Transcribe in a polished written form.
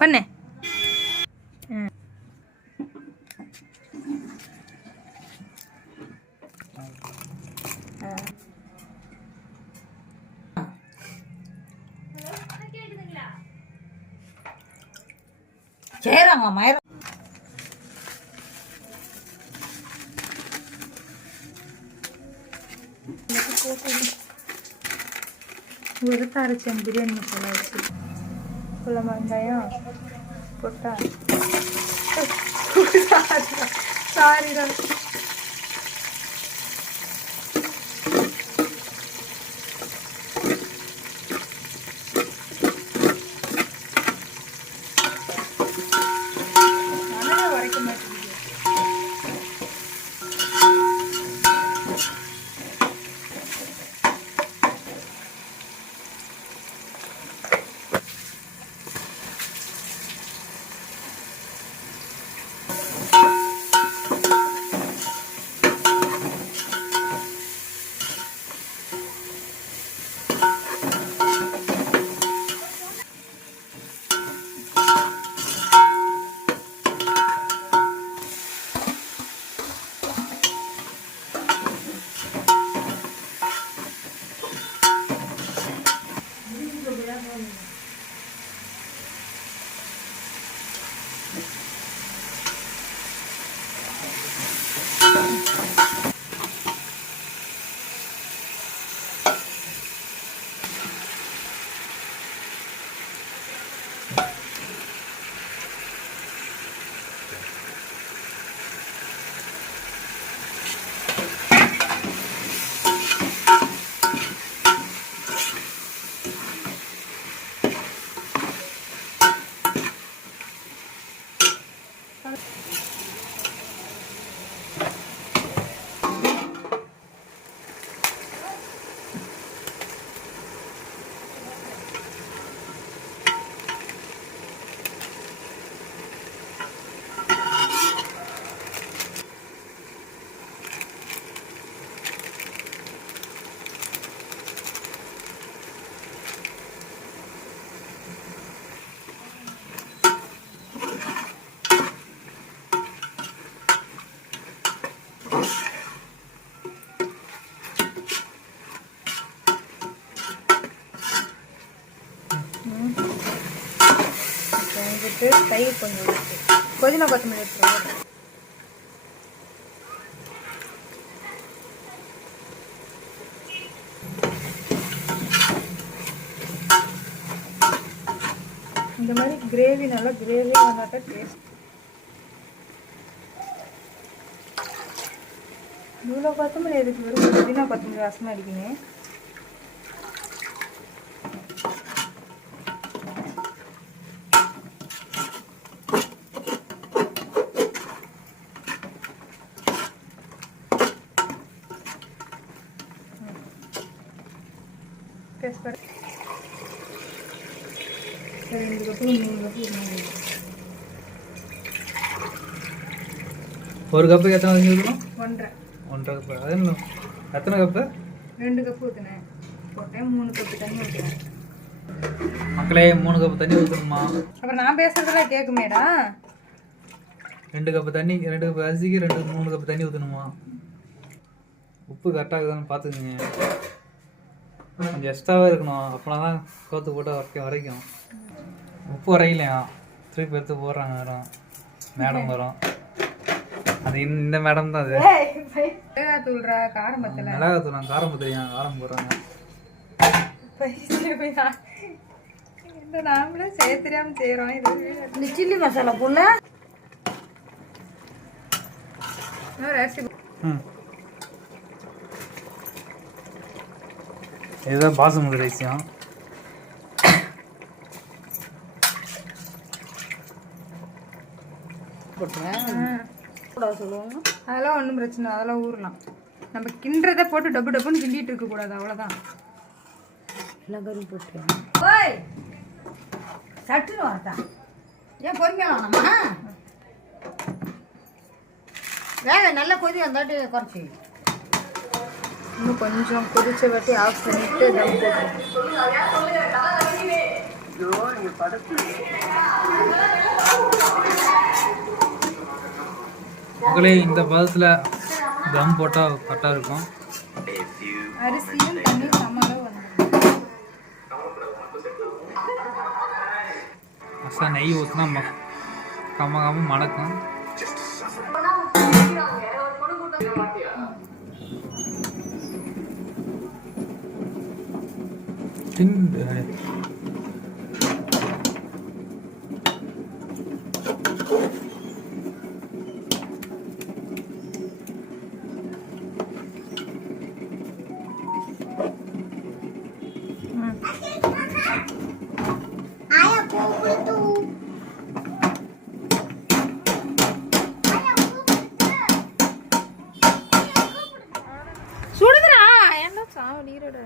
பண்ணு. செய்கிறாங்க மயிரம் உரத்தை அரைச்சேன் பிரியாணி மசாலா வச்சு. குழம்பு வெங்காயம் போட்டா சாரிடா. உரைக்க மாட்டேங்குது. தயிர் கொஞ்சம் புதினா கொத்தமல்லி எடுத்துருவோம். இந்த மாதிரி கிரேவி நல்லா கிரேவியாக வந்தாக்கா டேஸ்ட். இவ்வளோ கொத்தமல்லி எதுக்கு வரும்? புதினா கொத்தமல்லி வாசமாக அடிக்குங்க. டேஸ்ட் பண்ண 2 கப்பு 3 கப்பு 1 கப்புக்கு எத்தனை தண்ணி ஊற்றணும்? 1.5 கப்பு. அது என்ன எத்தனை கப்பு? 2 கப்பு ஊற்றினேன். போட்டேன் 3 கப்பு தண்ணி ஊற்றினேன். மக்களே 3 கப்பு தண்ணி ஊற்றணுமா? அப்புறம் நான் பேசுறதெல்லாம் கேட்குமேடா. 2 கப்பு தண்ணி, 2 கப்பு அரிசிக்கு 3 கப்பு தண்ணி ஊற்றணுமா? உப்பு கரெக்டாக இருக்குதான்னு பார்த்துக்குங்க. கொஞ்சம் எக்ஸ்ட்ராவே இருக்கணும், அப்படின்னா தான் கோத்து போட்டு வரைக்கும். உப்பு வரைக்கலையா? திருப்பி எடுத்து போடுறாங்க. வரும் மேடம் வரும். அது இந்த மேடம் தான். அது மிளகாத்தூள்ரா, காரம் பத்தல. மிளகாத்தூள் காரம் பத்திரிக்காங்க, காரம் போடுறாங்க. இந்த நாமளே செய்ய தெரியாம செய்யறோம். இது இந்த சில்லி மசாலா போல இதுதான் பாசுமதி ரைஸியம். அதெல்லாம் ஒன்றும் பிரச்சனை, அதெல்லாம் ஊறலாம். நம்ம கிண்டுறதை போட்டு டப்பு டப்புன்னு கிண்டிட்டு இருக்க கூடாது, அவ்வளோதான். எல்லாம் கறி போட்டு ஓய் சட்டுன்னு வரட்டா. ஏன் பொறுமையாக வேணாமா? வேக நல்லா கொதி வந்தாட்டி குறைச்சி இன்னும் கொஞ்சம் கொதிச்ச வாட்டி ஆஃப் பண்ணிட்டு தம் போட்டுருவோம். மக்களே இந்த பதத்தில் தம் போட்டால் கரெக்டாக இருக்கும். அரிசியும் தண்ணி சம அளவு வந்துடும். மசாலா நெய் ஊற்றினா கம்ம மணக்கும். சுடுதுடா என்ன சாவடிக்கிறடா.